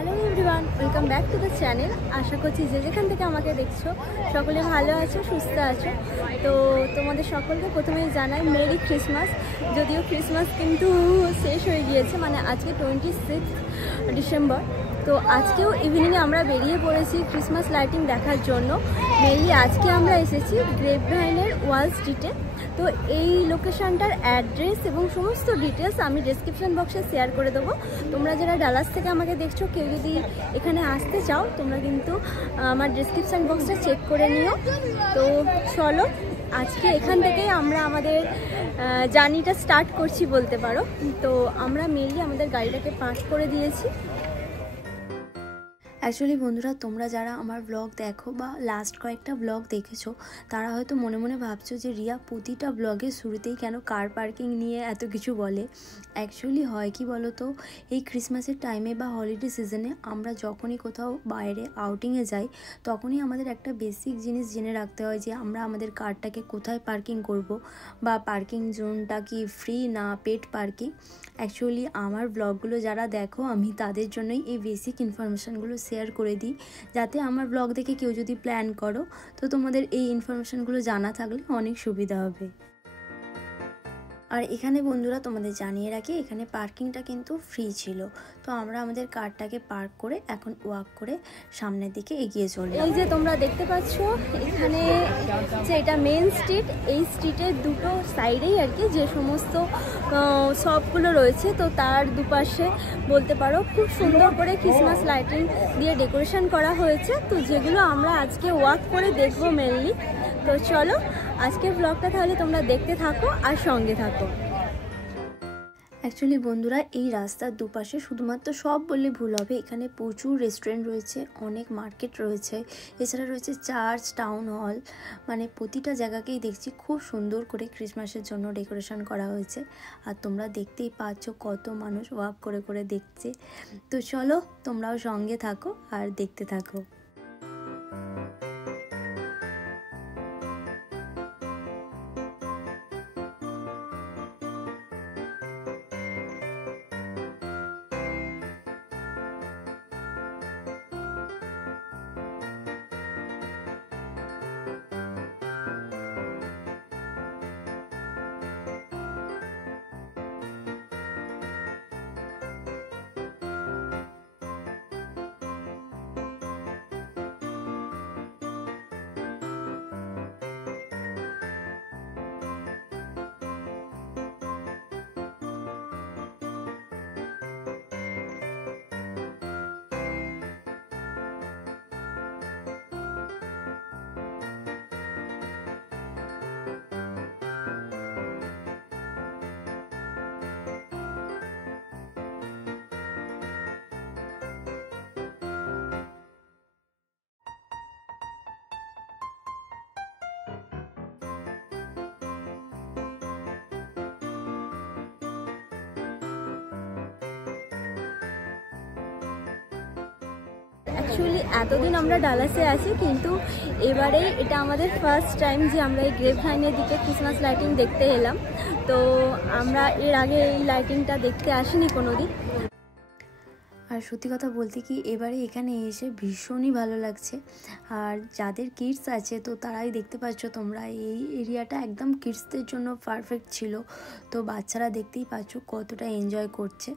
Hello everyone, welcome back to the channel. আশা করছি যে যেখান থেকে আমাকে দেখছো সকলে ভালো আছো, সুস্থ আছো। তো তোমাদের সকলকে প্রথমেই জানাই মেরি ক্রিসমাস। যদিও ক্রিসমাস কিন্তু শেষ হয়ে গিয়েছে, মানে আজকে 26 ডিসেম্বর। তো আজকেও ইভিনিংয়ে আমরা বেরিয়ে পড়েছি ক্রিসমাস লাইটিং দেখার জন্য। মেনলি আজকে আমরা এসেছি গ্রেপভাইনের ওয়াল স্ট্রিটে। তো এই লোকেশনটার অ্যাড্রেস এবং সমস্ত ডিটেলস আমি ডেসক্রিপশন বক্সে শেয়ার করে দেবো। তোমরা যারা ডালাস থেকে আমাকে দেখছো, কেউ যদি এখানে আসতে চাও, তোমরা কিন্তু আমার ডেসক্রিপশন বক্সটা চেক করে নিও। তো চলো, আজকে এখান থেকেই আমরা আমাদের জার্নিটা স্টার্ট করছি বলতে পারো। তো আমরা মেনলি আমাদের গাড়িটাকে পার্ক করে দিয়েছি। অ্যাকচুয়ালি বন্ধুরা, তোমরা যারা আমার ব্লগ দেখো বা লাস্ট কয়েকটা ব্লগ দেখেছো, তারা হয়তো মনে মনে ভাবছো যে রিয়া প্রতিটা ব্লগের শুরুতেই কেন কার পার্কিং নিয়ে এত কিছু বলে। অ্যাকচুয়ালি হয় কি বলো তো, এই ক্রিসমাসের টাইমে বা হলিডে সিজনে আমরা যখনই কোথাও বাইরে আউটিংয়ে যাই, তখনই আমাদের একটা বেসিক জিনিস জেনে রাখতে হয় যে আমরা আমাদের কারটাকে কোথায় পার্কিং করব, বা পার্কিং জোনটা কি ফ্রি না পেড পার্কিং। অ্যাকচুয়ালি আমার ব্লগগুলো যারা দেখো, আমি তাদের জন্যই এই বেসিক ইনফরমেশানগুলো শেয়ার করে দিই, যাতে আমার ব্লগ দেখে কেউ যদি প্ল্যান করো, তো তোমাদের এই ইনফরমেশানগুলো জানা থাকলে অনেক সুবিধা হবে। আর এখানে বন্ধুরা তোমাদের জানিয়ে রাখি, এখানে পার্কিংটা কিন্তু ফ্রি ছিল। তো আমরা আমাদের কারটাকে পার্ক করে এখন ওয়াক করে সামনের দিকে এগিয়ে চলি। এই যে তোমরা দেখতে পাচ্ছ এখানে যে এটা মেন স্ট্রিট, এই স্ট্রিটের দুটো সাইডেই আর কি যে সমস্ত শপগুলো রয়েছে, তো তার দুপাশে বলতে পারো খুব সুন্দর করে ক্রিসমাস লাইটিং দিয়ে ডেকোরেশন করা হয়েছে, তো যেগুলো আমরা আজকে ওয়াক করে দেখবো মেনলি। তো চলো আজকের ব্লগটা তাহলে তোমরা দেখতে থাকো আর সঙ্গে থাকো। অ্যাকচুয়ালি বন্ধুরা, এই রাস্তার দুপাশে শুধুমাত্র সব বললে ভুল হবে, এখানে প্রচুর রেস্টুরেন্ট রয়েছে, অনেক মার্কেট রয়েছে, এছাড়া রয়েছে চার্চ, টাউন হল, মানে প্রতিটা জায়গাকেই দেখছি খুব সুন্দর করে ক্রিসমাসের জন্য ডেকোরেশন করা হয়েছে। আর তোমরা দেখতেই পাচ্ছ কত মানুষ ওয়াক করে করে দেখছে। তো চলো তোমরাও সঙ্গে থাকো আর দেখতে থাকো। অ্যাকচুয়ালি এতদিন আমরা ডালাসে আছি, কিন্তু এবারে এটা আমাদের ফার্স্ট টাইম যে আমরা এই গ্রেপভাইনের দিকে ক্রিসমাস লাইটিং দেখতে এলাম। তো আমরা এর আগে এই লাইটিংটা দেখতে আসিনি কোনো দিন। আর সত্যি কথা বলতে কি, এবারে এখানে এসে ভীষণই ভালো লাগছে। আর যাদের কিডস আছে, তো তারাই দেখতে পাচ্ছ তোমরা, এই এরিয়াটা একদম কিডসদের জন্য পারফেক্ট ছিল। তো বাচ্চারা দেখতেই পাচ্ছ কতটা এনজয় করছে।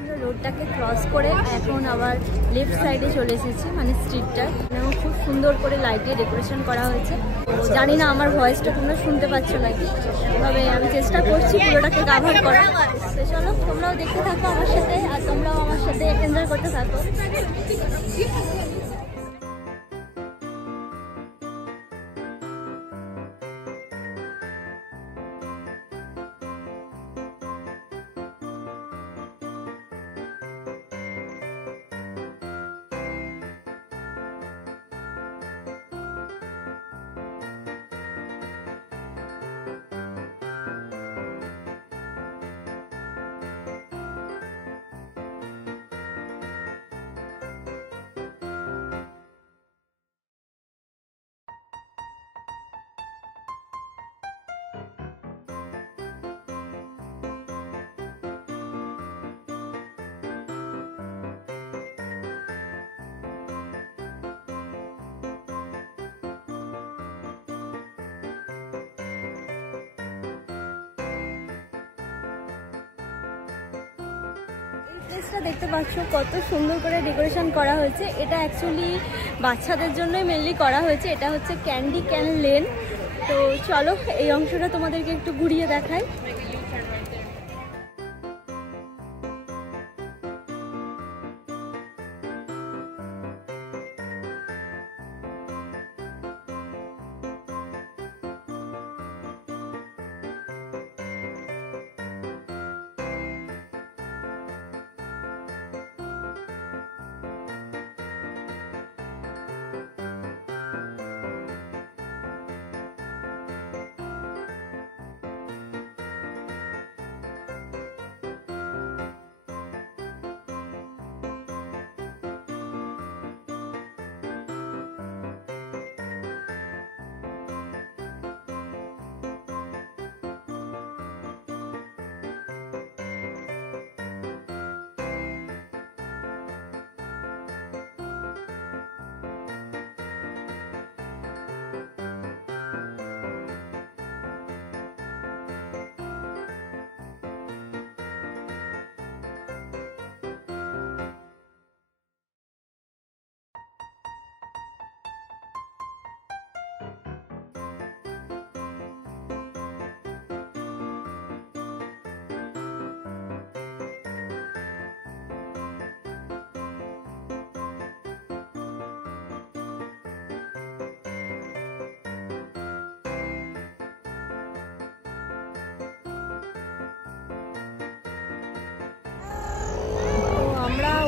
আমরা রোডটাকে ক্রস করে এখন আবার লেফট সাইডে চলে এসেছি, মানে স্ট্রিটটা খুব সুন্দর করে লাইটে ডেকোরেশন করা হয়েছে। তো জানি না আমার ভয়েসটা তোমরা শুনতে পাচ্ছ নাকি, তবে আমি চেষ্টা করছি পুরোটাকে কাভার করা। তো চলো তোমরাও দেখতে থাকো আমার সাথে, আর তোমরাও আমার সাথে এনজয় করতে থাকো। প্লেসটা দেখতে পাচ্ছ কত সুন্দর করে ডেকোরেশন করা হয়েছে। এটা অ্যাকচুয়ালি বাচ্চাদের জন্যই মেনলি করা হয়েছে। এটা হচ্ছে ক্যান্ডি ক্যান লেন। তো চলো এই অংশটা তোমাদেরকে একটু ঘুরিয়ে দেখাই।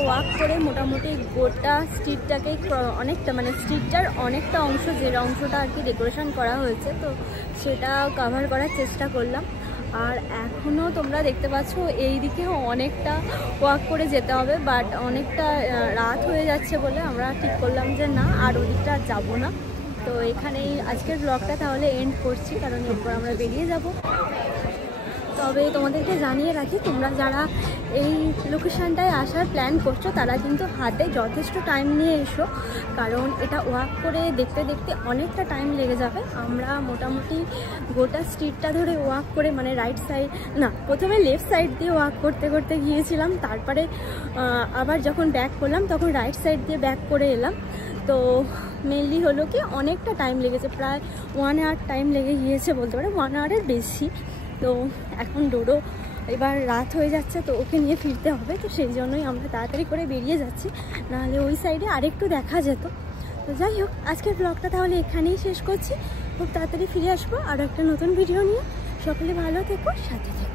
ওয়াক করে মোটামুটি গোটা স্ট্রিটটাকে অনেকটা, মানে স্ট্রিটটার অনেকটা অংশ, যে অংশটা আর কি ডেকোরেশন করা হয়েছে, তো সেটা কভার করার চেষ্টা করলাম। আর এখনও তোমরা দেখতে পাচ্ছ এই দিকেও অনেকটা ওয়াক করে যেতে হবে, বাট অনেকটা রাত হয়ে যাচ্ছে বলে আমরা ঠিক করলাম যে না, আর ওদিকটা আর যাবো না। তো এখানেই আজকের ব্লগটা তাহলে এন্ড করছি, কারণ এরপর আমরা বেরিয়ে যাব। তবে তোমাদেরকে জানিয়ে রাখি, তোমরা যারা এই লোকেশানটায় আসার প্ল্যান করছো তারা কিন্তু হাতে যথেষ্ট টাইম নিয়ে এসো, কারণ এটা ওয়াক করে দেখতে দেখতে অনেকটা টাইম লেগে যাবে। আমরা মোটামুটি গোটা স্ট্রিটটা ধরে ওয়াক করে, মানে রাইট সাইড না, প্রথমে লেফট সাইড দিয়ে ওয়াক করতে করতে গিয়েছিলাম, তারপরে আবার যখন ব্যাক করলাম তখন রাইট সাইড দিয়ে ব্যাক করে এলাম। তো মেনলি হলো কি অনেকটা টাইম লেগেছে, প্রায় 1 আওয়ার টাইম লেগে গিয়েছে বলতে পারে, 1 আওয়ারের বেশি। তো এখন ডোডো এবার রাত হয়ে যাচ্ছে, তো ওকে নিয়ে ফিরতে হবে, তো সেই জন্যই আমরা তাড়াতাড়ি করে বেরিয়ে যাচ্ছি, নাহলে ওই সাইডে আরেকটু দেখা যেত। তো যাই হোক, আজকের ব্লগটা তাহলে এখানেই শেষ করছি। খুব তাড়াতাড়ি ফিরে আসবো আর একটা নতুন ভিডিও নিয়ে। সকলে ভালো থেকো, সাথে থেকো।